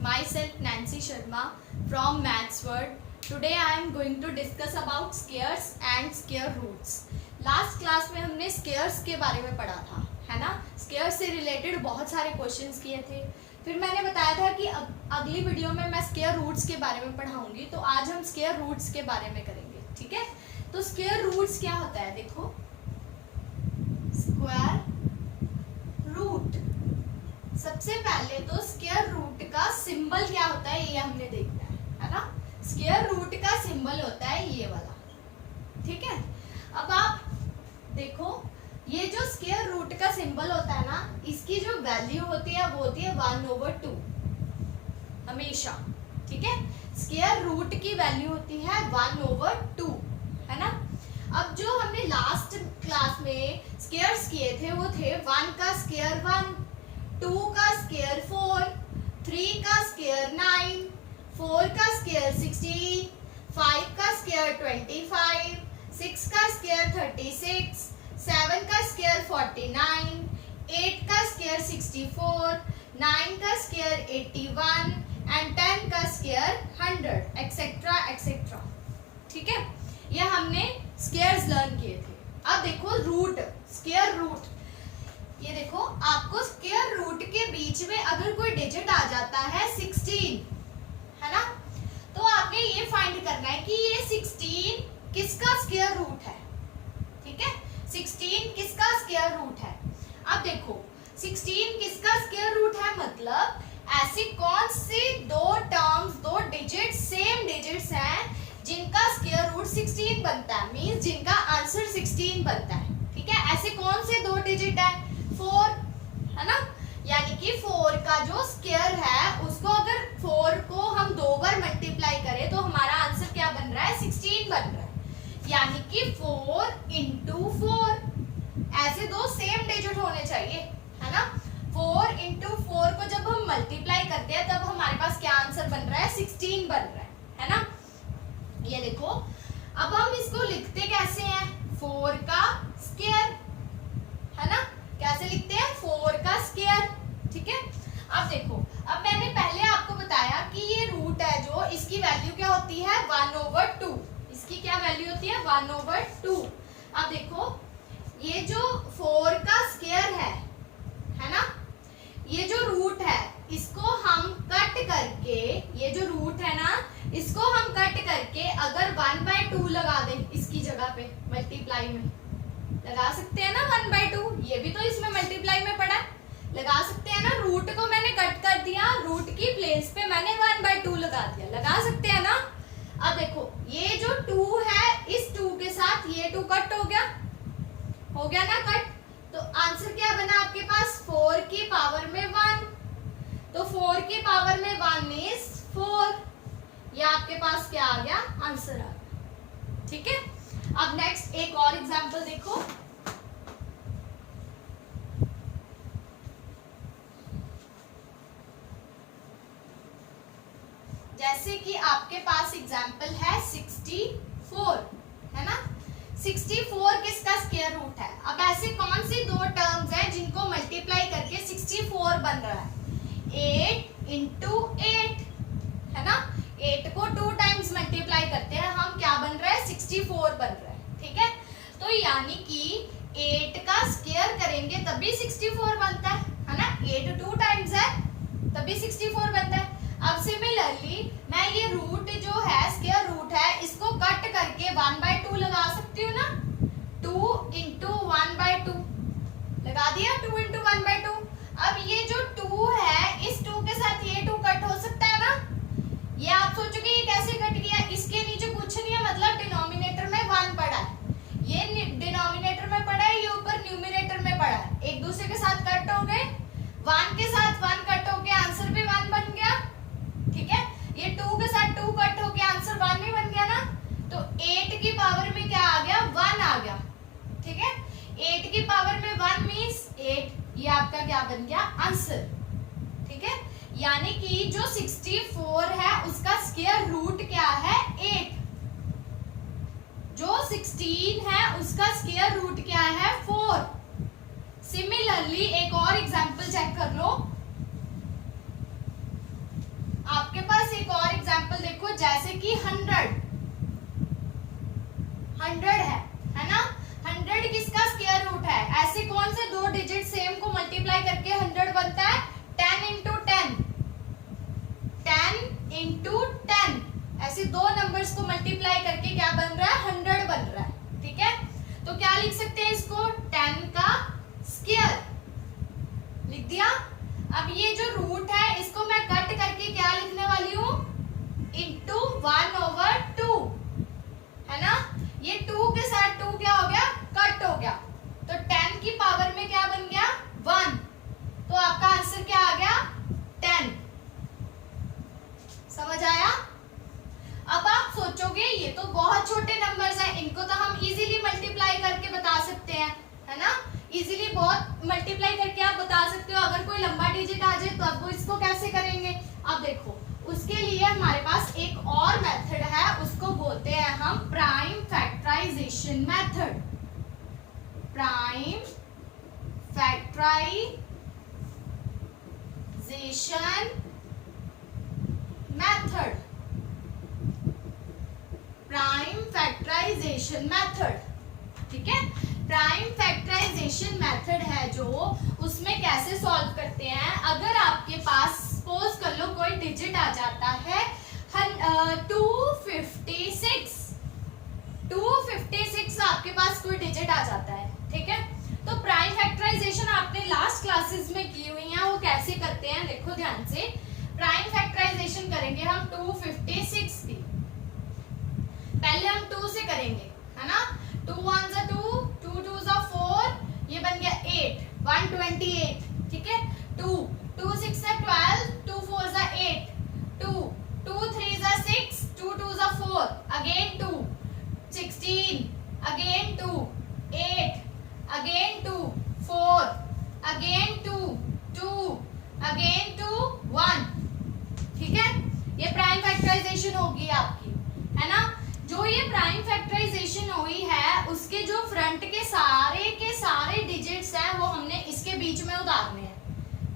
myself Nancy Sharma from Maths World. Today I am going to discuss about squares and square roots. Last class में हमने squares के बारे में पढ़ा था, है ना। स्क्वेयर्स से रिलेटेड बहुत सारे क्वेश्चंस किए थे। फिर मैंने बताया था कि अगली वीडियो में मैं स्क्वेयर रूट्स के बारे में पढ़ाऊंगी, तो आज हम स्क्वेयर रूट्स के बारे में करेंगे, ठीक है। तो स्क्वेयर रूट्स क्या होता है, देखो स्क्वायर रूट। सबसे पहले तो स्क्वायर रूट का सिंबल क्या होता है ये हमने देखना है ना। स्क्वायर रूट का सिंबल होता है ये वाला, ठीक है। अब आप देखो ये जो स्क्वायर रूट का सिंबल होता है ना, इसकी जो वैल्यू होती है वो होती है 1/2 हमेशा, ठीक है। स्क्वायर रूट की वैल्यू होती है 1/2, है ना। अब जो हमने लास्ट क्लास में स्क्वायर्स किए थे वो थे 1 का स्क्वायर 1, 2 का स्क्वायर 4, 3 का स्क्वायर 9, 4 का स्क्वायर 16, 5 का स्क्वायर 25, 6 का स्क्वायर 36, 7 का स्क्वायर 49, 8 का स्क्वायर 64, 9 का स्क्वायर 81 एंड 10 का स्क्वायर 100 एक्सेट्रा एक्सेट्रा, ठीक है। ये हमने स्क्वायर्स लर्न किए थे। अब देखो रूट, स्क्वायर रूट। ये देखो आपको स्क्वायर रूट के बीच में अगर कोई डिजिट आ जाता है 16, है ना, तो आपने ये फाइंड करना है कि ये 16 किसका स्क्वायर रूट है, ठीक है। 16 किसका स्क्वायर रूट है। अब देखो 16 किसका स्क्वायर रूट है, मतलब ऐसी कौन सी दो टर्म्स, दो डिजिट, सेम डिजिट्स हैं जिनका स्क्वायर रूट 16 बनता है, मींस जिनका आंसर 16 बनता है, ठीक है। ऐसे कौन से दो डिजिट है, 4, है ना। यानी कि 4 का जो स्क्वायर है उसको अगर 4 को हम 2 बार मल्टीप्लाई करें तो हमारा आंसर क्या बन रहा है, 16 बन रहा है। यानी कि 4 × 4, ऐसे दो सेम डिजिट होने चाहिए, है ना। 4 × 4 को जब हम मल्टीप्लाई करते हैं तब हमारे पास क्या आंसर बन रहा है, 16 बन रहा है ना। ये देखो अब हम इसको लिखते कैसे हैं, 4 का स्क्वायर, है ना। कैसे लिखते हैं, 4 का स्क्वायर, ठीक है। अब देखो, अब मैंने पहले आपको बताया कि ये रूट है जो, इसकी वैल्यू क्या होती है 1/2, इसकी क्या वैल्यू होती है 1/2। अब देखो ये जो 4 का स्क्वायर है ना, ये जो रूट है इसको हम कट करके, ये जो रूट है ना इसको हम कट करके अगर 1/2 लगा दें इसकी जगह पे, मल्टीप्लाई में लगा सकते हैं ना 1/2, ये भी तो इसमें मल्टीप्लाई में पड़ा है, लगा सकते हैं ना। रूट को मैंने कट कर दिया, रूट की प्लेस पे मैंने 1/2 लगा दिया, लगा सकते हैं ना। अब देखो ये जो 2 है, इस 2 के साथ ये 2 कट हो गया ना कट, तो आंसर क्या बना आपके पास, 4 की पावर में 1, तो 4 की पावर में 1 इज 4, ये आपके पास क्या आ गया, आंसर आ गया, ठीक है। अब नेक्स्ट एक और एग्जांपल देखो। जैसे कि आपके पास एग्जांपल है 64, है ना। 64 किसका स्क्वायर रूट है। अब ऐसे कौन सी दो टर्म्स हैं जिनको मल्टीप्लाई करके 64 बन रहा है, 8 × 8, है ना। 8 को 2 टाइम्स मल्टीप्लाई करते हैं हम, क्या बन रहा है, 64 बन रहा है, ठीक है। तो यानी कि 8 का स्क्वायर करेंगे तभी 64 बनता है ना। 8 2 टाइम्स है तभी 64 बनता है। अब सिमिलरली मैं ये रूट जो है, स्क्वायर रूट है, इसको कट करके 1/2 लगा सकती हूँ ना, 2 × 1/2 लगा दिया, 2 × 1/2। अब ये जो 2 है इस 2 के साथ ये 2 कट हो सकता है ना। ये आप सोचोगे ये कैसे कट गया, इसके नीचे कुछ नहीं है, मतलब डिनोमिनेटर में 1 पड़ा है, ये डिनोमिनेटर में पड़ा है, ये ऊपर न्यूमरेटर में पड़ा है, एक दूसरे के साथ कट हो गए, 1 के साथ 1 कट हो गया, आंसर भी 1 बन गया, ठीक है। ये 2 के साथ 2 कट हो गया, आंसर 1 भी बन गया ना। तो 8 की पावर में क्या आ गया, 1 आ गया, ठीक है। 8 की पावर में 1 मींस 8, ये आपका क्या बन गया, आंसर, ठीक है। यानी कि जो 64 है उसका स्क्वायर रूट क्या है, 8। जो 16 है उसका स्क्वायर रूट क्या है, 4। सिमिलरली एक और एग्जांपल चेक कर लो। कि 100 है ना। 100 किसका स्क्वायर रूट है? ऐसे कौन से दो डिजिट सेम को मल्टीप्लाई करके 100 बनता है? 10 इंटू 10, 10 इंटू 10, ऐसे दो नंबर्स को मल्टीप्लाई करके क्या बन रहा है? 100 बन रहा है। ठीक है, तो क्या लिख सकते हैं इसको? 10 का स्क्वायर लिख दिया। अब ये जो रूट है इसको मैं कट करके क्या लिखने वाली हूँ? इंटू 1/2, है ना। ये 2 के साथ 2 क्या हो गया? कट हो गया, तो 10 की पावर में क्या बन गया? 1, तो आपका आंसर क्या आ गया? 10। समझ आया? अब आप सोचोगे ये तो बहुत छोटे नंबर्स हैं, इनको तो हम इजीली मल्टीप्लाई करके बता सकते हैं, है ना। इजीली बहुत मल्टीप्लाई करके आप बता सकते हो। अगर कोई लंबा डिजिट आ जाए तो अब वो इसको कैसे करेंगे? अब देखो, उसके लिए हमारे पास एक और मेथड है, उसको बोलते हैं हम prime factorisation method. Prime factorisation method, prime factorisation method. ठीक है, प्राइम फैक्टराइजेशन मेथड है जो, उसमें कैसे सॉल्व करते हैं? अगर आपके पास सपोज कर लो कोई डिजिट आ जाता है 256 आपके पास कोई डिजिट आ जाता है। ठीक है, तो प्राइम फैक्टराइजेशन आपने लास्ट क्लासेस में की हुई है, वो कैसे करते हैं देखो ध्यान से। प्राइम फैक्टराइजेशन करेंगे हम 256 की, पहले हम 2 से करेंगे, है ना। 2 1 जा 2, 2 2 जा 4, ये बन गया 8, 128। ठीक है, 2 2 6 जा 12, 2 4 जा 8, 2 2 3 जा 6, 2 2 जा 4, again 2 16, again 2 8, again 2 4, again 2 2, again 2 1। ठीक है, ये प्राइम फैक्टराइजेशन होगी आपकी, है ना। जो ये प्राइम फैक्टराइजेशन हुई है उसके जो फ्रंट के सारे डिजिट्स हैं वो हमने इसके बीच में उतारने हैं।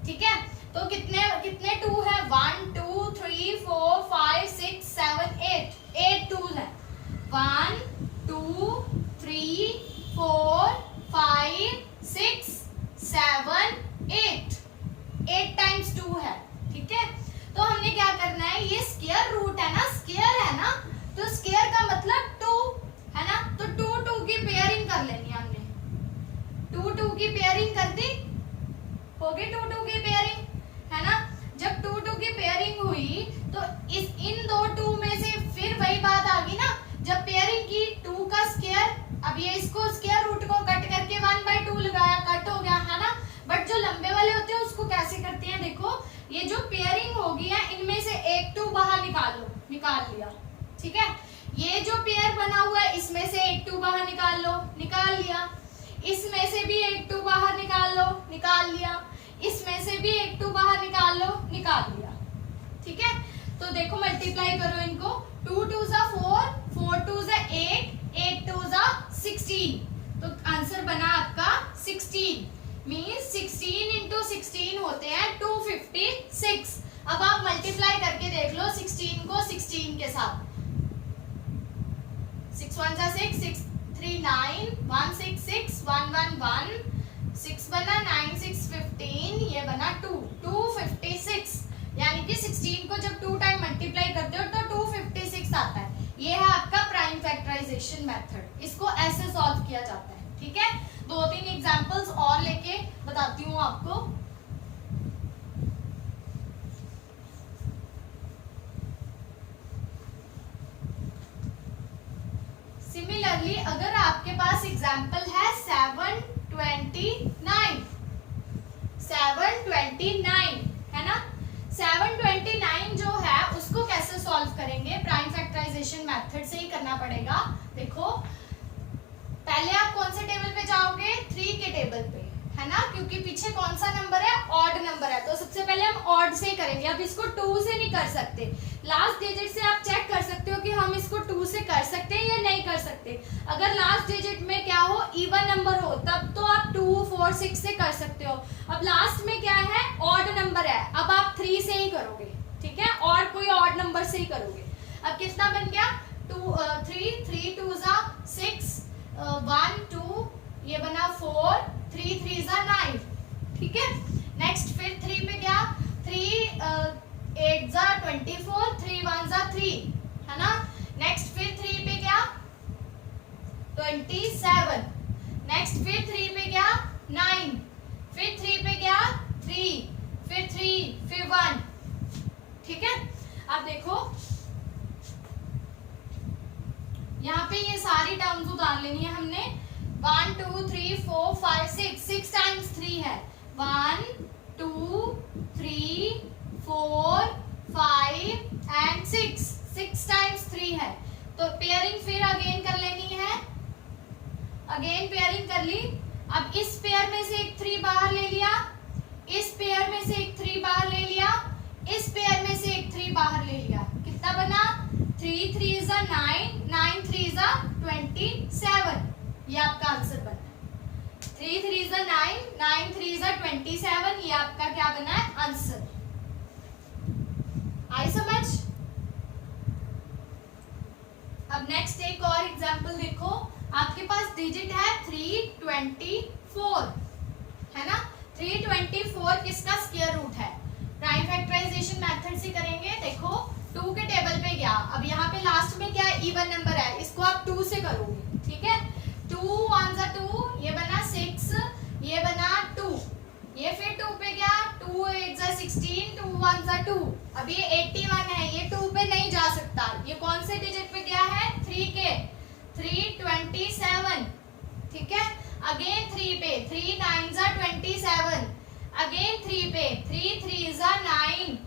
ठीक है, तो कितने 2 है? 1 2 3 4 5 6 7 8, 8 2 है। 1 2 3 4 5 6 7 8, 8 टाइम्स 2 है। ठीक है, तो हमने क्या करना है? ये स्क्वायर रूट है ना, स्क्वायर है ना, तो स्क्वायर का मतलब 2, है ना। तो 2 2 की पेयरिंग कर लेनी है हमने, 2 2 की पेयरिंग कर दी, हो गई 2 2 की पेयरिंग, है ना। जब 2 2 की पेयरिंग हुई तो इन दो 2 में से फिर वही बात आ गई ना, जब पेयरिंग की 2 का स्क्वायर, अब ये इसको स्क्वायर रूट को कट करके 1/2 लगाया, कट हो गया, है ना। बट जो लंबे वाले होते हैं उसको कैसे करते हैं? देखो, ये जो पेयरिंग होगी है इनमें से एक 2 बाहर निकाल लो, निकाल लिया। ठीक है, ये जो पेयर बना हुआ है इसमें से एक 2 बाहर निकाल लो, निकाल लिया। इसमें से भी एक 2 बाहर निकाल लो, निकाल लिया। इसमें से भी एक 2 बाहर निकाल लो, निकाल लिया। ठीक है, तो देखो मल्टीप्लाई करो इनको, 2 2 जा 4, 4 2 जा 8, 8 2 जा 16, तो आंसर बना आपका 16। मींस 16 इंटू 16 होते हैं 256। अब आप मल्टीप्लाई करके देख लो 16 को 16 के साथ, 6 1 जा 6, 6 3 9, 1 6 6, 1 1 1, 6 बना, 9 6 15, ये बना 2 256। यानी कि 16 को जब 2 टाइम मल्टीप्लाई करते हो तो 256 आता है। ये है आपका प्राइम फैक्टराइजेशन मेथड, इसको ऐसे सॉल्व किया जाता है। ठीक है, 2-3 एग्जांपल्स और लेके बताती हूँ आपको। सिमिलरली अगर आपके पास एग्जांपल है 729, है ना। 729 जो है उसको कैसे सॉल्व करेंगे? प्राइम फैक्टराइजेशन मेथड से ही करना पड़ेगा। देखो, पहले आप कौन से टेबल पे जाओगे? 3 के टेबल पे, है ना, क्योंकि पीछे कौन सा नंबर है? ऑड नंबर है, तो सबसे पहले हम ऑड से ही करेंगे। अब इसको 2 से नहीं कर सकते, लास्ट डिजिट से आप चेक कर सकते हो कि हम इसको 2 से कर सकते हैं या नहीं कर सकते। अगर लास्ट डिजिट में क्या हो? इवन नंबर हो, तब तो आप 2 4 6 से कर सकते हो। अब लास्ट में क्या है? ऑड नंबर है, अब आप 3 से ही करोगे। ठीक है, और कोई ऑड नंबर से ही करोगे। अब कितना बन गया, 3 2 जा 6, 1 2, ये बना 4, 3 3 जा 9, ठीक है। नेक्स्ट फिर 3 पे गया, 3 8 जा 24, 3 1 जा 3, है ना। नेक्स्ट फिर 3 पे गया 27, नेक्स्ट फिर 3 पे गया 9, फिर 3 पे गया 3, फिर 3, फिर 1, ठीक है। अब देखो यहाँ पे ये सारी टर्म्स उतार लेनी है हमने। 1 2 3 4 5 6 टाइम्स 3 है, 1 2 3 4 5 एंड 6 टाइम्स 3 है। तो पेयरिंग फिर अगेन कर लेनी है, अगेन पेयरिंग कर ली। अब इस पेयर में से एक 3 बाहर ले लिया, इस पेयर में से एक 3 बाहर ले लिया, इस पेयर में से एक 3 बाहर ले लिया, कितना बना, 3 3 is 9, 9 3 is 27, ये आपका आंसर बना है। 3 3 is 9, 9 3 is 27, ये आपका क्या बना है, आंसर। आई समझ। अब नेक्स्ट एक और एग्जांपल देखो, आपके पास डिजिट है 324, है ना। 324 किसका स्क्वायर रूट है, प्राइम फैक्टराइजेशन मेथड से करेंगे। देखो 2 के टेबल पे गया, अब यहाँ पे लास्ट में क्या है, इवन नंबर है, इसको आप 2 से करोगे, ठीक है। 2 1 जा 2, ये बना 6, ये बना 2, ये फिर 2 पे गया, 2 8 जा 16, 2 1 जा 2, अब ये 81 है, ये 2 पे नहीं जा सकता, ये कौन से डिजिट पे गया है, 3 के, 327, ठीक है। अगेन 3 पे, 3 9 जा 27, अगेन 3 पे, 3 3 जा 9,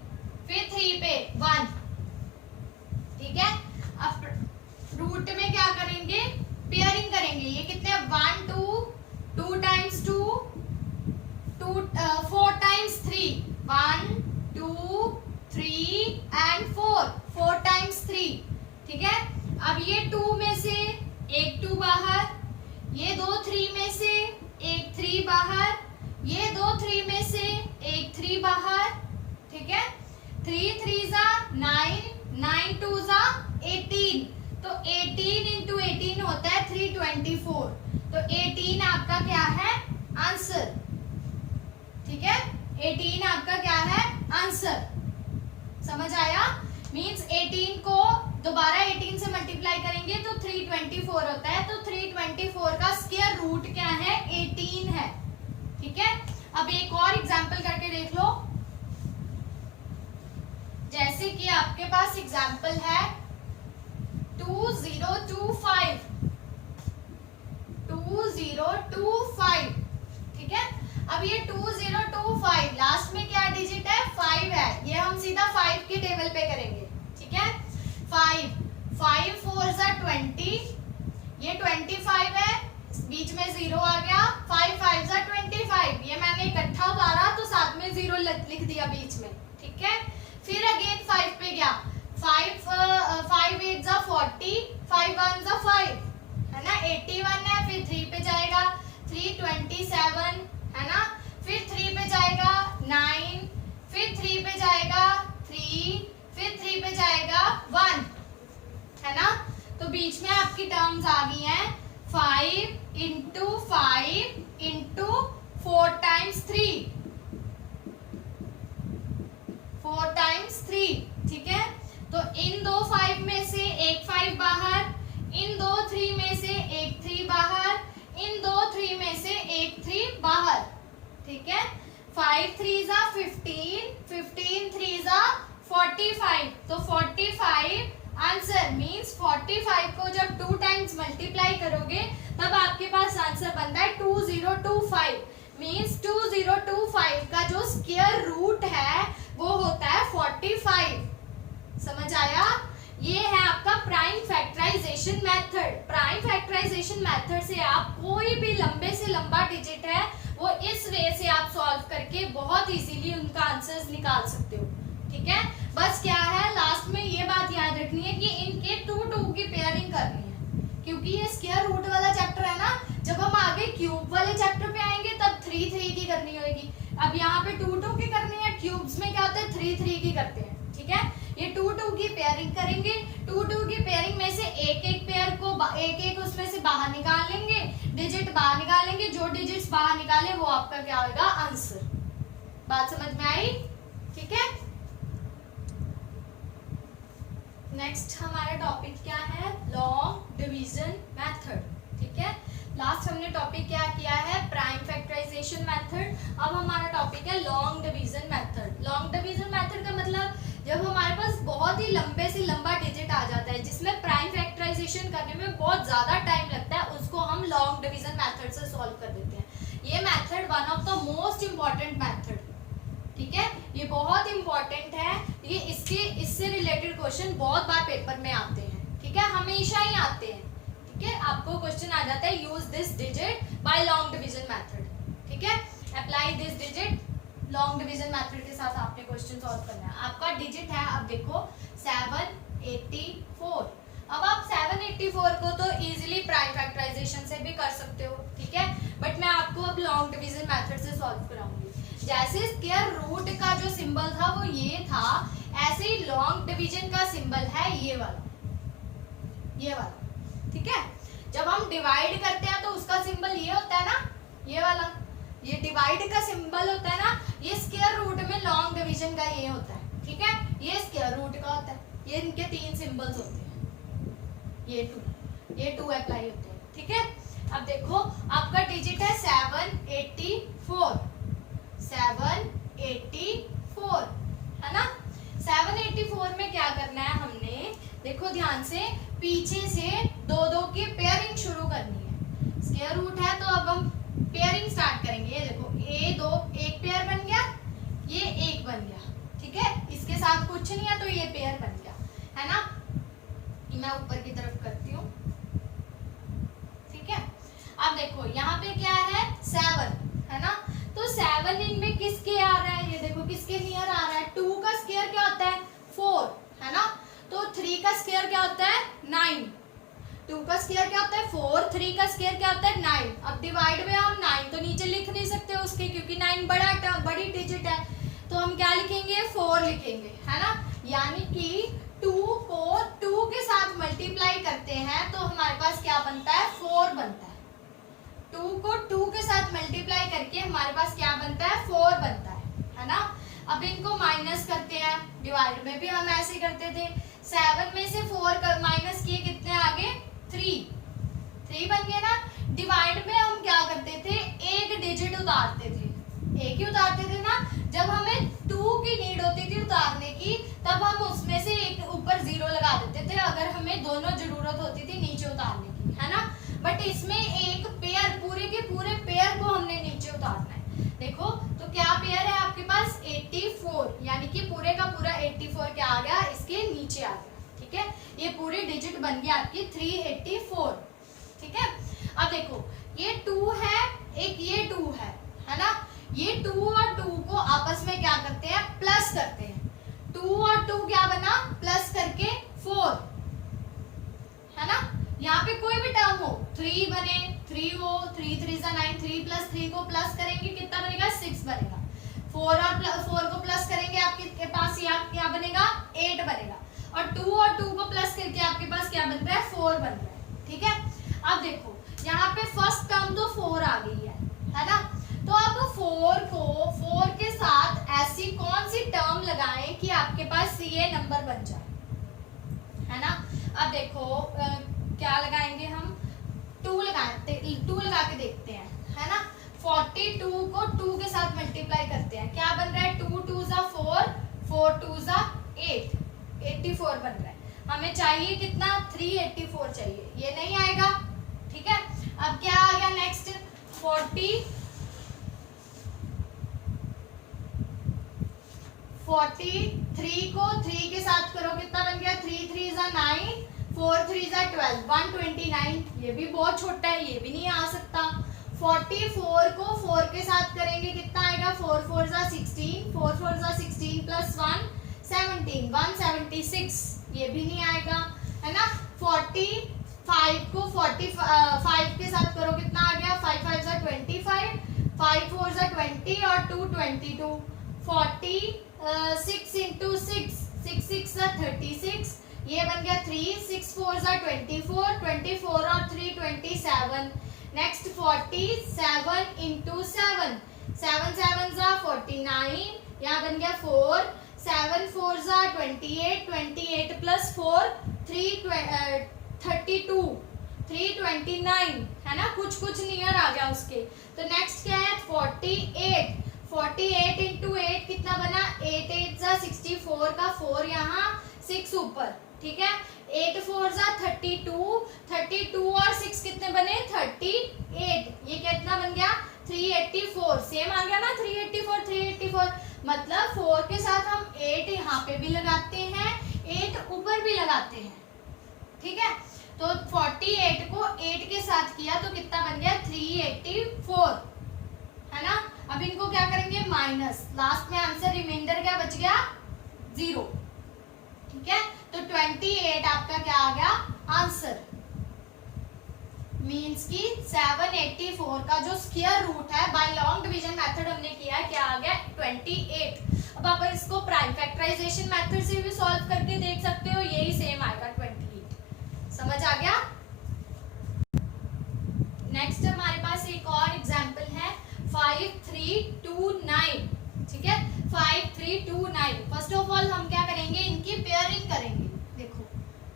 फिर 3 पे 1, ठीक है। अब रूट में क्या करेंगे, पेयरिंग करेंगे। ये कितने, 1 2, 2 टाइम्स 2, 4 टाइम्स 3, 1 2 3 एंड 4 टाइम्स 3, ठीक है। अब ये 2 में से एक 2 बाहर, ये 2 3 में से एक 3 बाहर, ये 2 3 में से एक 3 बाहर, ठीक है। 3 3 जा 9, 9 2 जा 18, तो 18 into 18 होता है 324, तो 18 आपका क्या है, आंसर, ठीक है। 18 आपका क्या है, आंसर। समझ आया, मींस 18 को दोबारा 18 से मल्टीप्लाई करेंगे तो 324 होता है, तो 324 का स्क्वायर रूट क्या है, 18 है, ठीक है। अब एक और एग्जांपल करके देख लो, जैसे कि आपके पास एग्जांपल है 2025, 2025, ठीक है। अब ये 2025 लास्ट में क्या डिजिट है, 5 है, ये हम सीधा 5 के टेबल पे करेंगे, ठीक है। 5 5 4 जा 20, ये 25 है, बीच में 0 आ गया, 5 5 जा 25, ये मैंने इकट्ठा उतारा तो साथ में 0 लिख दिया बीच में, ठीक है। फिर अगेन 5 पे गया, 5 8 जा 40, 5 1 जा 5, है ना, 81 है, फिर 3 पे जाएगा 327, है ना, फिर 3 पे जाएगा 9, फिर 3 पे जाएगा 3, फिर 3 पे जाएगा 1, है ना। तो बीच में आपकी टर्म्स आ गई हैं 5 into 5 into 4 times 3, 4 times 3, ठीक है। तो इन दो 5 में से एक 5 बाहर, इन दो 3 में से एक 3 बाहर, इन दो 3 में से एक 3 बाहर, ठीक है। 5 3 जा 15, 15 3 जा 45, तो 45 आंसर, मींस 45 को जब 2 टाइम्स मल्टीप्लाई करोगे तब आपके पास आंसर बनता है 2025, मींस 2025 का जो स्क्वायर रूट है वो होता है 45। समझ आया, ये है आपका prime factorisation method. Prime factorisation method से आप कोई भी लंबे से लंबा डिजिट है वो इस वे से आप सॉल्व करके बहुत इजीली उनका आंसर्स निकाल सकते हो, ठीक है। बस क्या है, लास्ट में ये बात याद रखनी है कि इनके 2 2 की पेयरिंग करनी है, क्योंकि ये स्क्वायर रूट वाला चैप्टर है ना, जब हम आगे क्यूब वाले चैप्टर पे आएंगे तब 3 3 की करनी होगी। अब यहाँ पे 2 2 की करनी है, क्यूब्स में क्या होता है 3 3 की करते हैं, ठीक है। ये 2 2 की पेयरिंग करेंगे, 2 की पेयरिंग में से एक एक पेयर को एक एक उसमें से बाहर निकाल लेंगे, डिजिट बाहर निकालेंगे, जो डिजिट्स बाहर निकाले वो आपका क्या होगा, आंसर। बात समझ में आई? ठीक है। नेक्स्ट हमारा टॉपिक क्या है, लॉन्ग डिवीजन मेथड। ठीक है, लास्ट हमने टॉपिक क्या किया है, प्राइम फैक्टराइजेशन मेथड। अब हमारा टॉपिक है long division method. Long division method का मतलब जब हमारे पास बहुत ही लंबे से लंबा डिजिट आ जाता है जिसमें प्राइम फैक्टराइजेशन करने में बहुत ज्यादा टाइम लगता है, उसको हम लॉन्ग डिवीजन मेथड से सॉल्व कर देते हैं। ये method one of the most important method, ठीक है, ये बहुत इंपॉर्टेंट है। ये इससे रिलेटेड क्वेश्चन बहुत बार पेपर में आते हैं। ठीक है, हमेशा ही आते हैं। ठीक है, आपको क्वेश्चन आ जाता है use this digit bye long division method. ठीक है, apply this digit, long division method के साथ आपने क्वेश्चन सॉल्व करना है। आपका डिजिट है, अब देखो 784। अब आप 784 को तो इजीली प्राइम फैक्टराइजेशन से भी कर सकते हो। ठीक है, बट मैं आपको अब लॉन्ग डिवीजन मेथड से सॉल्व कराऊंगी। जैसे स्क्वायर रूट का जो सिंबल था वो ये था, ऐसे ही लॉन्ग डिवीजन का सिंबल है ये वाला, ये वाला। ठीक है, जब हम डिवाइड करते हैं तो उसका सिंबल ये होता है ना, ये वाला, ये डिवाइड का सिंबल होता है ना, ये स्क्वायर रूट में लॉन्ग डिवीजन का ये होता है। ठीक है, ये स्क्वायर रूट का होता है, ये इनके तीन सिंबल्स होते हैं, ये टू अप्लाई होते हैं। ठीक है, अब देखो आपका डिजिट है 784, 784 है ना। 784 में क्या करना है हमने, देखो ध्यान से, पीछे से दो दो की पेयरिंग शुरू करनी है। स्क्वायर रूट है तो अब हम पेयरिंग स्टार्ट करेंगे। ये देखो ए दो, एक पेयर बन गया, ये एक बन गया। ठीक है, इसके साथ कुछ नहीं है तो ये पेयर बन गया, है ना। मैं ऊपर की तरफ करती हूँ। ठीक है, अब देखो यहाँ पे क्या है, 7 है ना, तो 7 इनमें किसके आ रहा है, ये देखो किसके नियर आ रहा है। 2 का स्क्वायर क्या होता है, 4 है ना, तो 3 का स्क्वायर क्या होता है, 9। 2 का स्क्वायर क्या होता है 4, 3 का स्क्वायर क्या होता है 9। अब डिवाइड में हम 9 तो नीचे लिख नहीं सकते उसके, क्योंकि 9 बड़ी डिजिट है, तो हम क्या लिखेंगे, 4 लिखेंगे, है ना। यानी कि 2 को 2 के साथ मल्टीप्लाई करते हैं तो हमारे पास क्या बनता है, 4 बनता है। 2 को 2 के साथ मल्टीप्लाई करके हमारे पास क्या बनता है, 4 बनता है ना। अब इनको माइनस करते हैं, डिवाइड में भी हम ऐसे करते थे। 7 में से 4 माइनस किए, कितने आगे, 3 बन गए ना। डिवाइड में हम क्या करते थे, एक डिजिट उतारते थे, एक ही उतारते थे ना। जब हमें 2 की नीड होती थी उतारने की, तब हम उसमें से एक ऊपर 0 लगा देते थे, अगर हमें दोनों जरूरत होती थी नीचे उतारने की, है ना। बट इसमें एक पेयर, पूरे के पूरे पेयर को हमने नीचे उतारना है। देखो तो क्या पेयर है आपके पास, 84, यानी कि पूरे का पूरा 84 क्या आ गया, इसके नीचे आ गया। ठीक है, ये पूरी डिजिट बन गई आपकी 384। ठीक है, अब देखो ये 2 है, एक ये 2 है ना। ये 2 और 2 को आपस में क्या करते हैं, प्लस करते हैं। 2 और 2 क्या बना, प्लस करके 4, है ना। यहाँ पे कोई भी टर्म हो, 3 बने, 3 हो, 3 3 9, 3 प्लस 3 को प्लस करेंगे कितना बनेगा, 6 बनेगा। 4 और 4 को प्लस करेंगे आपके पास यहाँ क्या बनेगा, 8 बनेगा। और 2 और 2 को प्लस करके आपके पास क्या बन रहा है, 4 बन रहा है। ठीक है, अब देखो यहाँ पे फर्स्ट टर्म तो 4 आ गई है ना। तो अब 4 के साथ ऐसी कौन सी टर्म लगाएं कि आपके पास ये नंबर बन जाए, है ना। अब देखो क्या लगाएंगे हम, 2 लगा के देखते हैं, है ना। 42 को 2 के साथ मल्टीप्लाई करते हैं, क्या बन रहा है, 2 2 ज़ा 4, 4 2 ज़ा 8, 84 बन रहा है। हमें चाहिए कितना, 384 चाहिए, ये नहीं आएगा। ठीक है, अब क्या आ गया नेक्स्ट, 43 को 3 के साथ करो, कितना बन गया, 3 3 ज़ा 9, 4 3 ज़ा 12, 129। ये भी बहुत छोटा है, ये भी नहीं आ सकता। 44 को 4 के साथ करेंगे, कितना आएगा, 4 4 ज़ा 16, 4 4 ज़ा 16 प्लस 1 17, 176, ये भी नहीं आएगा, है ना। 45 को 45 के साथ करो, कितना आ गया, 5 5 ज़ा 25, 5 4 ज़ा 20 और 2 22, 46 into 6, 6 6 ज़ा 36, ये बन गया 3, 6 4 जा 24, 24 और 3 27। नेक्स्ट 47 इंटू 7, 7 7 जा 49, यहाँ बन गया 4, 7 4 जा 28, 28 प्लस 4 32, 329 है ना, कुछ कुछ नियर आ गया उसके। तो नेक्स्ट क्या है 48, 48 इंटू 8 कितना बना, 8 8 जा 64 का 4 यहाँ 6 ऊपर, ठीक है। 8 4 जा 32, 32 और 6 कितने बने 38, ये कितना बन गया 384, सेम आ गया ना 384 384। मतलब 4 के साथ हम 8 यहाँ पे भी लगाते हैं, 8 ऊपर भी लगाते हैं, ठीक है। तो 48 को 8 के साथ किया तो कितना बन गया 384, है ना। अब इनको क्या करेंगे माइनस, लास्ट में आंसर रिमाइंडर क्या बच गया 0, ठीक है। तो 28 आपका क्या आ गया आंसर, मींस की 784 का जो स्क्वायर रूट है बाय लॉन्ग डिवीजन मेथड हमने किया है, क्या आ गया 28। अब आप इसको प्राइम फैक्टराइजेशन मेथड से भी सॉल्व करके देख सकते हो, यही सेम आएगा 28। समझ आ गया। नेक्स्ट हमारे पास एक और एग्जांपल है 5329, ठीक है 5329। फर्स्ट ऑफ ऑल हम क्या करेंगे, इनकी पेयरिंग करेंगे। देखो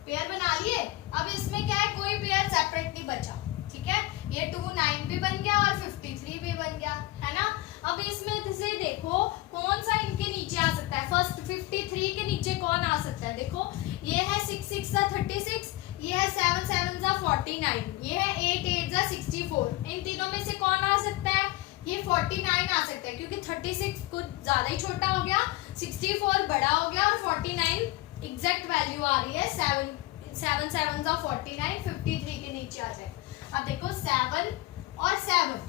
पेयर बना लिए, अब इसमें क्या है कोई पेयर सेपरेट नहीं बचा, ठीक है। ये 29 भी बन गया और 53 भी बन गया, है ना। अब इसमें से देखो कौन सा इनके नीचे आ सकता है, फर्स्ट 53 के नीचे कौन आ सकता है, देखो ये है 6 6 जा 36, ये है 7 7 जा 49, ये है 8 8 जा 64। इन तीनों में से कौन आ सकता है, ये 49 आ सकता है, क्योंकि 36 कुछ ज्यादा ही छोटा हो गया, 64 बड़ा हो गया और 49 एग्जैक्ट वैल्यू आ रही है 7 7 7 जा 49, 53 के नीचे आ जाए। अब देखो 7 और 7,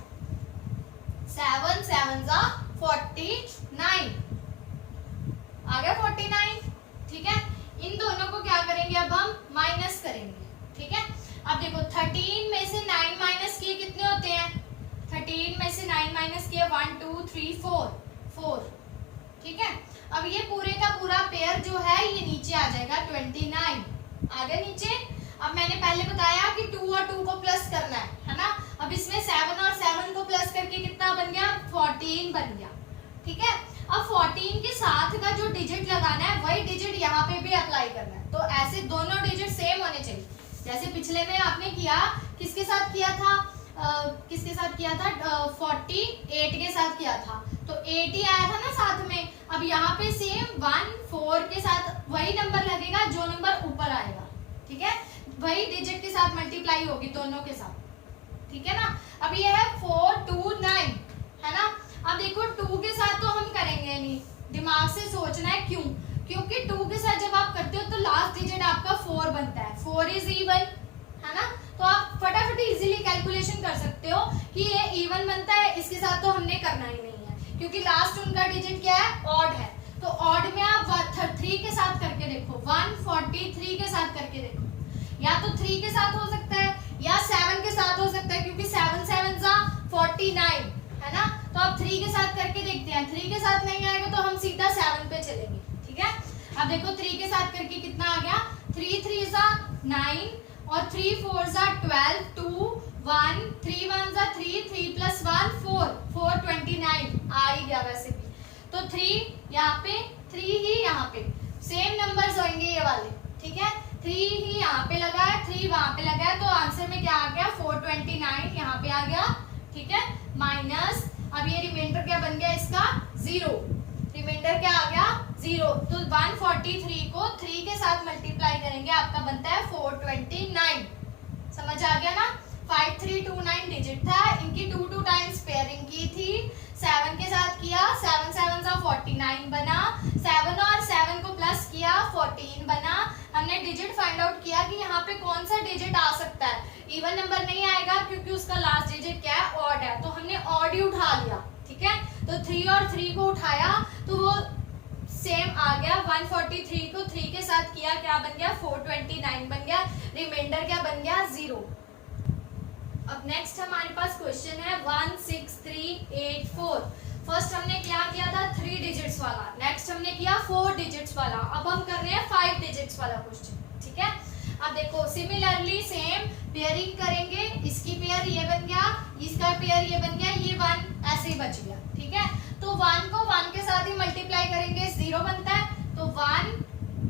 7 7 जा 49 आ गया 49, ठीक है। इन दोनों को क्या करेंगे अब हम माइनस करेंगे, ठीक है। अब देखो 13 में से 9 माइनस किए कितने होते हैं, 13 में से 9 माइनस किया 1 2 3 4, ठीक है। अब ये पूरे का पूरा पेयर जो है ये नीचे आ जाएगा 29, आ गया नीचे। अब मैंने पहले बताया कि 2 और 2 को प्लस करना है ना। अब इसमें 7 और 7 को प्लस करके कितना बन गया 14 बन गया, ठीक है। अब 14 के साथ का जो डिजिट लगाना है वही डिजिट यहाँ पे भी अप्लाई करना है, तो ऐसे दोनों डिजिट सेम होने चाहिए। जैसे पिछले में आपने किया, किसके साथ किया था, किसके साथ किया था 48 के साथ किया था, तो 8 ही आया था ना साथ में। अब यहाँ पे सेम 1 4 के साथ वही नंबर लगेगा जो नंबर ऊपर आएगा, ठीक है। वही डिजिट के साथ मल्टीप्लाई होगी दोनों के साथ, ठीक है ना। अब ये है 4 2 9, है ना। अब देखो 2 के साथ तो हम करेंगे नहीं, दिमाग से सोचना है क्यों, क्योंकि 2 के साथ जब आप करते हो तो लास्ट डिजिट आपका 4 बनता है, 4 इज इवन, है ना। तो आप फटाफट इजीली कैलकुलेशन कर सकते हो कि ये इवन बनता है, इसके साथ तो हमने करना ही नहीं है, क्योंकि लास्ट उनका डिजिट क्या है ऑड है। तो ऑड में आप 3 के साथ करके देखो, 143 के साथ करके देखो, या तो 3 के साथ हो सकता है या 7 के साथ हो सकता है, क्योंकि 7 7 जा 49, है ना। तो आप 3 के साथ करके देखते हैं, 3 के साथ नहीं आएगा तो हम सीधा 7 पे चलेंगे, ठीक है। अब देखो 3 के साथ करके कितना आ गया, 3 3 जा 9 और 3 4 जा 12, 2 1 3 1 जा 3, 3 प्लस 1 4, 4 29 आ ही गया वैसे भी। तो 3 यहाँ पे, 3 ही यहाँ पे, सेम नंबर्स होंगे ये वाले, ठीक है। 3 ही यहाँ पे लगा है, 3 वहां पे लगा है, तो आंसर में क्या आ गया 429 यहाँ पे आ गया, ठीक है। माइनस, अब ये रिमाइंडर क्या बन गया इसका 0, रिमाइंडर क्या आ गया 0। तो 143 को 3 के साथ मल्टीप्लाई करेंगे, आपका बनता है 429। समझ आ गया ना। 5329 डिजिट था, इनकी 2 2 टाइम्स पेयरिंग की थी, 7 के साथ किया, 7 7 जा 49 बना, 7 और 7 को प्लस किया 14 बना। हमने डिजिट फाइंड आउट किया कि यहाँ पे कौन सा डिजिट आ सकता है, इवन नंबर नहीं आएगा क्योंकि उसका लास्ट डिजिट क्या है ऑड है, तो हमने ऑड ही उठा लिया, ठीक है। तो 3 और 3 को उठाया तो वो सेम आ गया, 143 को 3 के साथ किया, क्या बन गया 429 बन गया, रिमाइंडर क्या बन गया 0। अब नेक्स्ट हमारे पास क्वेश्चन है 16384। फर्स्ट हमने क्या किया था 3 डिजिट्स वाला, नेक्स्ट हमने किया 4 डिजिट्स वाला, अब हम कर रहे हैं 5 डिजिट्स वाला क्वेश्चन, अब देखो सिमिलरली सेम पेयरिंग करेंगे, इसकी पेयर ये बन गया, इसका पेयर ये बन गया, ये 1 ऐसे ही बच गया, ठीक है। तो 1 को 1 के साथ ही मल्टीप्लाई करेंगे, 0 बनता है, तो 1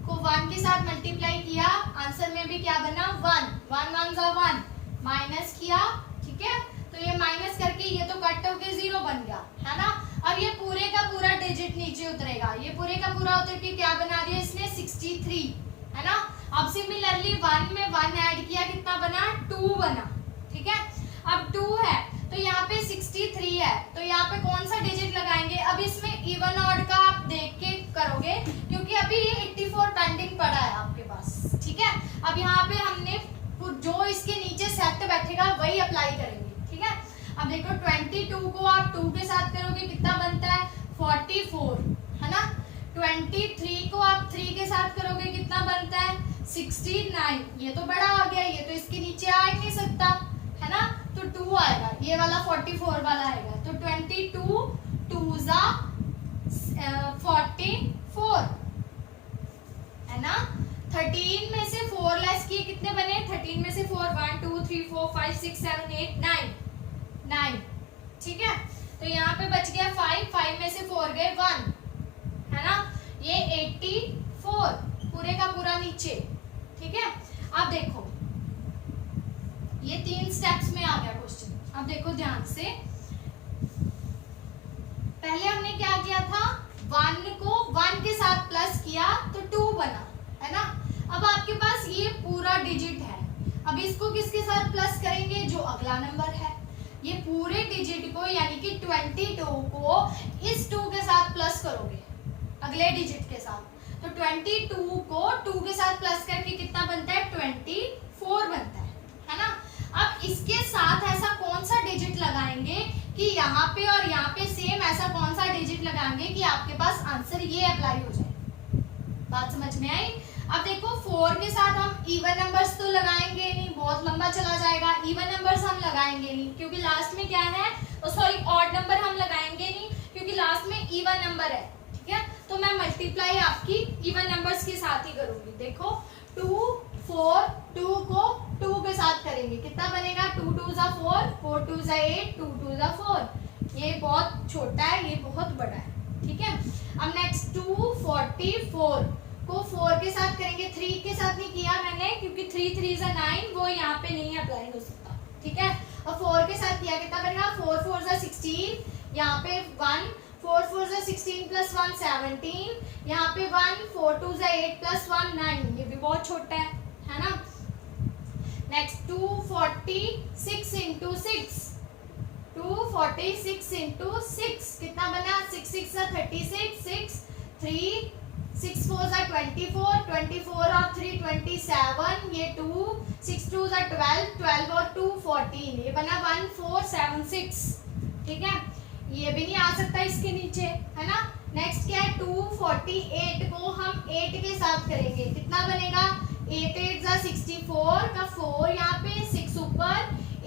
को 1 के साथ मल्टीप्लाई किया, आंसर में भी क्या बना 1, 1 1 जा 1, माइनस किया, ठीक है। तो ये माइनस करके ये तो कट होके 0 बन गया, है ना। अब ये पूरे का पूरा डिजिट नीचे उतरेगा, ये पूरे का पूरा उतर के क्या बना दिया इसने 63, है ना। अब सिमिलरली 1 में 1 ऐड किया, कितना बना 2 बना, ठीक है। अब 2 है तो यहाँ पे 63 है, तो यहाँ पे कौन सा डिजिट लगाएंगे। अब इसमें इवन ऑड का आप देख के करोगे, क्योंकि अभी ये 84 पेंडिंग पड़ा है आपके पास, ठीक है। अब यहाँ पे हमने जो इसके नीचे सेट बैठेगा वही अप्लाई करेंगे, ठीक है। अब देखो 22 को आप 2 के साथ करोगे कितना बनता है 44, है ना। 23 को आप 3 के साथ करोगे कितना बनता है 69, ये तो बड़ा आ गया, ये तो इसके नीचे आ ही नहीं सकता, है ना। तो 2 आएगा, ये वाला 44 वाला आएगा, तो 22 2 जा 44, है ना। 13 में से 4 लेस किए कितने बने, 13 में से 4 1 2 3 4 5 6 7 8 9, ठीक है। तो यहाँ पे बच गया 5 में से 4 गए 1, है ना। ये 84 पूरे का पूरा नीचे, ठीक है। अब देखो ये 3 स्टेप्स में आ गया क्वेश्चन। अब देखो ध्यान से, पहले हमने क्या किया था 1 को 1 के साथ प्लस किया तो 2 बना, है ना। अब आपके पास ये पूरा डिजिट है, अब इसको किसके साथ प्लस करेंगे जो अगला नंबर है, ये पूरे डिजिट को यानी कि 22 को इस 2 के साथ प्लस करोगे अगले डिजिट के साथ, तो 22 को 2 के साथ प्लस करके कितना बनता है 24 बनता है ना। अब इसके साथ ऐसा कौन सा डिजिट लगाएंगे कि यहाँ पे और यहाँ पे सेम ऐसा कौन सा डिजिट लगाएंगे कि आपके पास आंसर ये अप्लाई हो जाए। बात समझ में आई। अब देखो 4 के साथ हम इवन नंबर्स तो लगाएंगे नहीं, बहुत लंबा चला जाएगा। इवन नंबर्स हम लगाएंगे नहीं क्योंकि लास्ट में क्या है, सॉरी ऑड नंबर हम लगाएंगे नहीं क्योंकि लास्ट में इवन नंबर है, ठीक है। तो मैं मल्टीप्लाई आपकी इवन नंबर्स के साथ ही करूंगी। देखो 2 4 2 को 2 के साथ करेंगे कितना बनेगा 2 2 जा 4 4 2 जा 8 2 2 जा 4, ये बहुत छोटा है ये बहुत बड़ा है, ठीक है। अब नेक्स्ट 244 को 4 के साथ करेंगे, 3 के साथ नहीं किया मैंने क्योंकि 3 3 जा 9 वो यहाँ पे नहीं अप्लाई हो सकता, ठीक है। और 4 के साथ किया कितना बनेगा 4 4 जा 16, यहाँ पे 1 4 4 जा 16 प्लस 1 17, यहाँ पे 1 4 2 जा 8 प्लस 1 9, ये भी बहुत छोटा है ना। नेक्स्ट 246 इंटू 6 246 इंटू 6 कितना बना 6 6 जा 36 6 3 6 4 जा 24 24 और 3 27, ये 2 6 2 जा 12 12 और 2 14, ये बना 1476, ठीक है। ये भी नहीं आ सकता इसके नीचे, है ना। नेक्स्ट क्या है 248 को हम 8 के साथ करेंगे कितना बनेगा 8 8 जा 64 का 4 यहाँ पे 6 ऊपर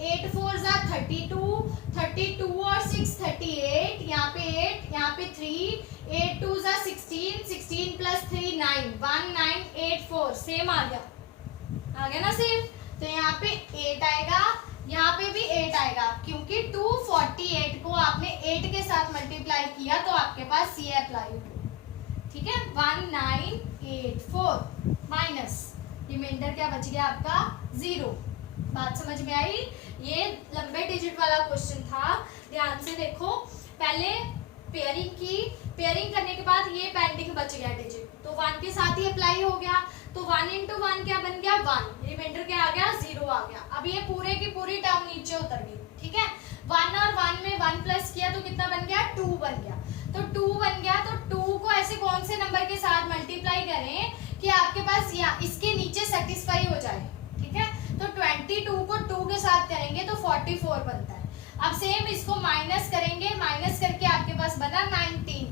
8 4 जा 32 32 और 6 38, यहाँ पे 8 यहाँ पे 3 8 2 जा 16 16 प्लस 3 9 1984, सेम आ गया ना सेम। तो यहाँ पे 8 आएगा, यहाँ पे भी 8 आएगा क्योंकि 248 को आपने 8 के साथ मल्टीप्लाई किया तो आपके पास ये अप्लाई हो, ठीक है। 1984 माइनस रिमाइंडर क्या बच गया आपका 0। बात समझ में आई। ये लंबे डिजिट वाला क्वेश्चन था, ध्यान से देखो। पहले पेयरिंग की, पेयरिंग करने के बाद ये पेंडिंग बच गया डिजिट तो 1 के साथ ही अप्लाई हो गया, तो 1 इंटू 1 क्या बन गया 1, रिमाइंडर क्या आ गया 0 आ गया। अब ये पूरे की पूरी टर्म नीचे उतर गई, ठीक है। 1 और 1 में 1 प्लस किया तो कितना बन गया 2 बन गया, तो 2 बन गया, तो 2 को ऐसे कौन से नंबर के साथ मल्टीप्लाई करें कि आपके पास या इसके नीचे सेटिस्फाई हो जाए, ठीक है। तो 22 को 2 के साथ करेंगे तो 44 बनता है। अब सेम इसको माइनस करेंगे, माइनस करके आपके पास बना 19,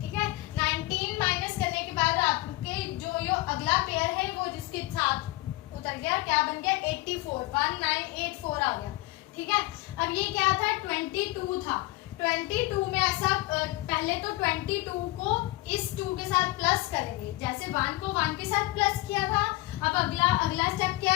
ठीक है। 19 माइनस करने के बाद आपके जो ये अगला पेयर है वो जिसके साथ उतर गया क्या बन गया 84 1984 आ गया, ठीक है। अब ये क्या था 22 था, 22 में ऐसा पहले तो 22 को इस 2 के साथ प्लस करेंगे, जैसे 1 को 1 के साथ प्लस किया था। अब अगला स्टेप क्या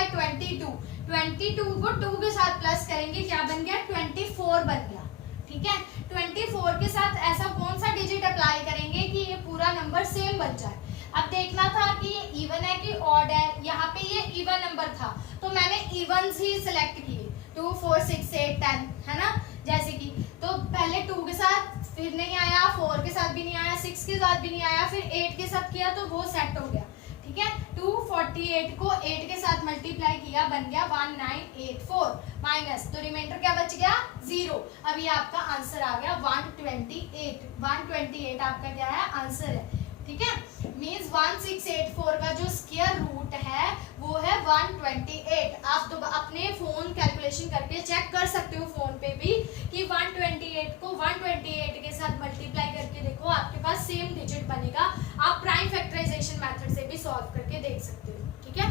22 को 2 के साथ प्लस करेंगे, क्या बन गया 24 बन गया। ठीक है, 24 के साथ ऐसा कौन सा डिजिट अप्लाई करेंगे कि ये पूरा नंबर सेम बन जाए। अब देखना था कि ये इवन है कि ऑड है, यहाँ पे ये इवन नंबर था तो मैंने इवन्स ही सिलेक्ट किए, 2 4 6 8 10 है ना, जैसे कि तो पहले 2 के साथ फिर नहीं आया, 4 के साथ भी नहीं आया, 6 के साथ भी नहीं आया, फिर 8 के साथ किया तो वो सेट हो गया। ठीक है, 248 को 8 के साथ मल्टीप्लाई किया, बन गया 1984 माइनस, तो रिमाइंडर क्या बच गया 0। अब ये आपका आंसर आ गया 128। 128 आपका क्या है आंसर है। ठीक है, मींस 1684 का जो स्क्वायर रूट है वो है 128। आप तो अपने फोन कैलकुलेशन करके चेक कर सकते हो फोन पे भी कि 128 को 128 के साथ मल्टीप्लाई करके देखो, आपके पास सेम डिजिट बनेगा। आप प्राइम फैक्टराइजेशन मेथड से भी सॉल्व करके देख सकते हो। ठीक है,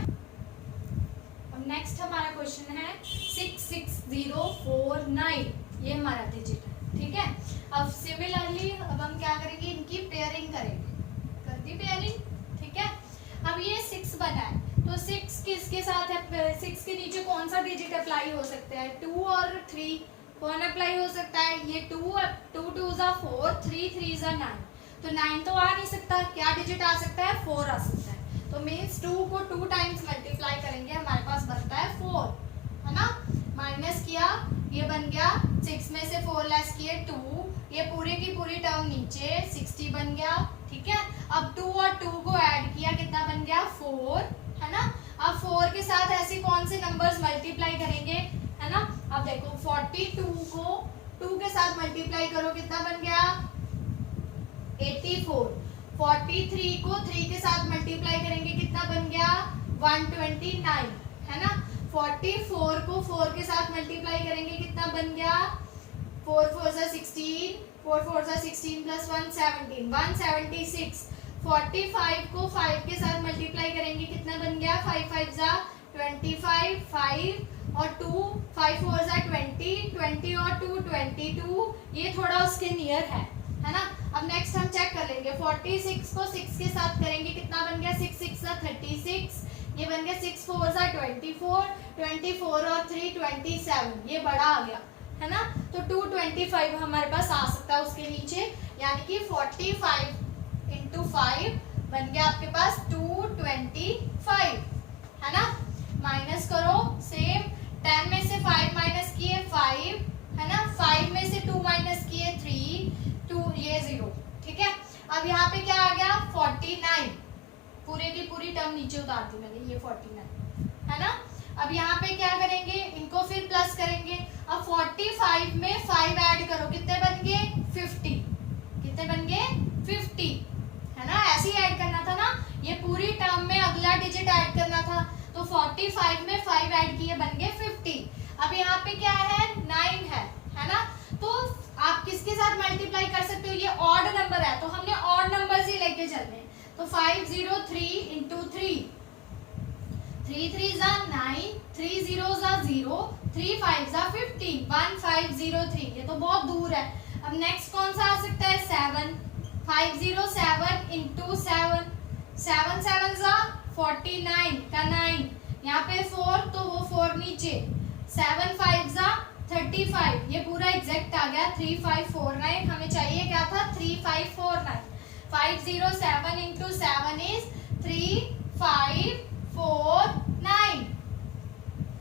अब नेक्स्ट हमारा क्वेश्चन है 66049, ये हमारा डिजिट है। ठीक है, अब सिमिलरली अब हम क्या करेंगे, इनकी पेयरिंग करेंगे, कर दी पेयरिंग। ठीक है, अब ये 6 बना है तो 6 किसके साथ है, 6 के नीचे कौन सा डिजिट अप्लाई हो सकता है, 2 और 3 कौन अप्लाई हो सकता है, ये 2 2 जा 4, 3 3 जा 9, तो 9 तो आ नहीं सकता, क्या डिजिट आ सकता है 4 आ सकता है। तो मीन्स 2 को 2 टाइम्स मल्टीप्लाई करेंगे, हमारे पास बनता है 4, है ना, माइनस किया ये बन गया 6 में से 4 लेस किए 2, ये पूरी की पूरी टर्म नीचे 60 बन गया। ठीक है, अब 2 और 2 को ऐड किया, कितना बन गया 4, है ना। अब 4 के साथ ऐसे कौन से नंबर्स मल्टीप्लाई करेंगे, है ना। अब देखो 42 को 2 के साथ मल्टीप्लाई करो, कितना बन गया 84। 43 को 3 के साथ मल्टीप्लाई करेंगे, कितना बन गया 129, है ना। 44 को 4 के साथ मल्टीप्लाई करेंगे, कितना बन गया 4 4 जा 16, 4 4 जा 16 प्लस 1 17, 176। 45 को 5 के साथ मल्टीप्लाई करेंगे, कितना बन गया 5 5 जा 25, 5 और 2 5 4 जा 20, 20 और 2 22, ये थोड़ा उसके नियर है ना। अब नेक्स्ट हम चेक कर लेंगे, 46 को 6 के साथ करेंगे, कितना बन गया 6 6 जा 36, ये बन गया 6 4 जा 24, 24 और 3 27, ये बड़ा आ गया, है ना। तो 225 हमारे पास आ सकता है उसके नीचे, यानी कि 45 इंटू 5 बन गया आपके पास 225, है ना। माइनस करो सेम, 10 में से 5 माइनस किए 5, है ना, 5 में से 2 माइनस किए 3, 2 ये 0। ठीक है, अब यहाँ पे क्या आ गया 49, पूरे की पूरी टर्म नीचे उतार दी मैंने, ये 49, है ना। अब यहाँ पे क्या करेंगे, इनको फिर प्लस करेंगे। अब 45 में 5 ऐड करो, कितने बन गए 50, कितने बन गए 50, है ना। ऐसे ही ऐड करना था ना, ये पूरी टर्म में अगला डिजिट ऐड करना था, तो 45 में 5 ऐड किए बन गए 50। अब यहाँ पे क्या है 9 है ना। तो आप किसके साथ मल्टीप्लाई कर सकते हो, ये ऑड नंबर है तो हमने ऑड नंबर्स ही लेके चलने, तो 503 इंटू 3, 3 3 जा 9, 3 0 जा 0, 3 5 जा 15, 1503, ये तो बहुत दूर है। अब नेक्स्ट कौन सा आ सकता है 7, 507 इंटू 7, 7 7 जा 49 का 9, यहाँ पे 4 तो वो 4 नीचे, 7 5 जा 35, ये पूरा एग्जैक्ट आ गया 3549, हमें चाहिए क्या था 3549। 507 इंटू 7 इज 3549,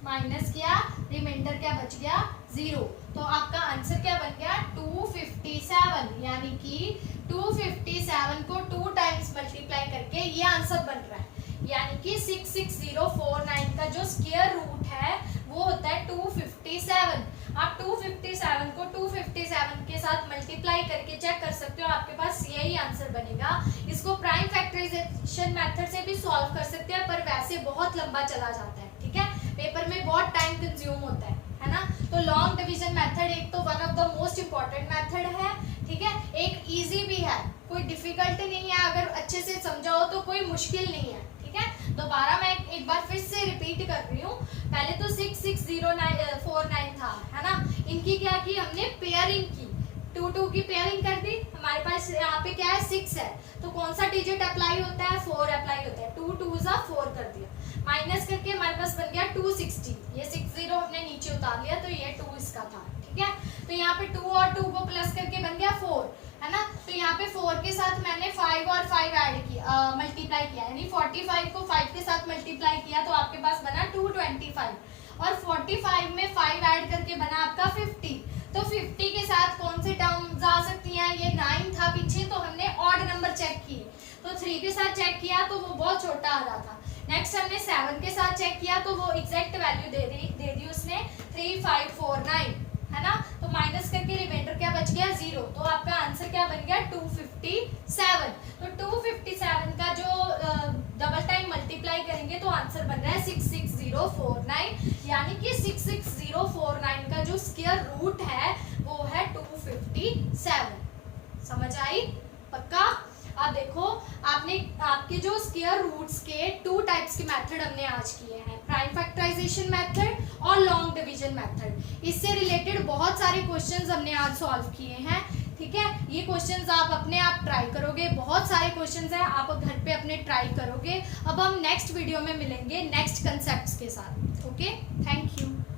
माइनस किया रिमाइंडर क्या बच गया 0, तो आपका आंसर क्या बन गया 257, यानी कि 257 को 2 टाइम्स मल्टीप्लाई करके ये आंसर बन रहा है, यानी कि 66049 का जो स्क्वायर रूट है वो होता है 257। आप 257 को 257 के साथ मल्टीप्लाई करके चेक कर सकते हो, आपके पास यही आंसर बनेगा। इसको प्राइम फैक्टराइजेशन मेथड से भी सॉल्व कर सकते हैं, पर वैसे बहुत लंबा चला जाता है। ठीक है, पेपर में बहुत टाइम कंज्यूम होता है ना। तो लॉन्ग डिवीजन मेथड एक तो one of the most important method है। ठीक है, एक इजी भी है, कोई डिफिकल्ट नहीं है, अगर अच्छे से समझाओ तो कोई मुश्किल नहीं है। ठीक है, दोबारा मैं एक बार फिर से रिपीट कर रही हूँ, पहले तो 66049 था, है ना। इनकी क्या की हमने पेयरिंग की, 2 2 की पेयरिंग कर दी, हमारे पास यहाँ पे क्या है 6 है, तो कौन सा डिजिट अप्लाई होता है 4 अप्लाई होता है, 2 2 जा 4 कर दिया, माइनस करके हमारे पास बन गया 260, ये ये 60 हमने नीचे उतार लिया, तो ये 2 इसका था, ठीक है। तो यहाँ पे 2 और 2 को प्लस करके बन गया 4, है ना। तो यहाँ पे 4 के साथ मैंने 5 और 5 ऐड किया, मल्टीप्लाई किया, यानी 45 को 5 के साथ मल्टीप्लाई किया तो आपके पास बना 225, और 45 में 5 ऐड करके बना आपका 50। तो 50 के साथ कौन से टर्म्स आ सकती हैं, ये 9 था पीछे, तो हमने ऑड नंबर चेक किए, तो 3 के साथ चेक किया तो वो बहुत छोटा आ रहा था। नेक्स्ट हमने 7 के साथ चेक किया तो वो एग्जैक्ट वैल्यू दे दी उसने 3549, है ना। तो माइनस करके रिमाइंडर क्या बच गया 0, तो आपका आंसर क्या बन गया 257। तो 257 का जो डबल टाइम मल्टीप्लाई करेंगे तो आंसर बन रहा है 66049, यानी कि 66049 का जो स्क्वायर रूट है वो है 257। समझ आई? पक्का? अब देखो आपके जो स्क्वायर रूट्स के 2 टाइप्स के मेथड हमने आज किए हैं, प्राइम फैक्टराइजेशन मेथड और लॉन्ग डिवीजन मेथड। इससे रिलेटेड बहुत सारे क्वेश्चंस हमने आज सॉल्व किए हैं, ठीक है। ये क्वेश्चंस आप अपने आप ट्राई करोगे, बहुत सारे क्वेश्चंस हैं, आप घर पे अपने ट्राई करोगे। अब हम नेक्स्ट वीडियो में मिलेंगे नेक्स्ट कंसेप्ट्स के साथ। Okay, thank you.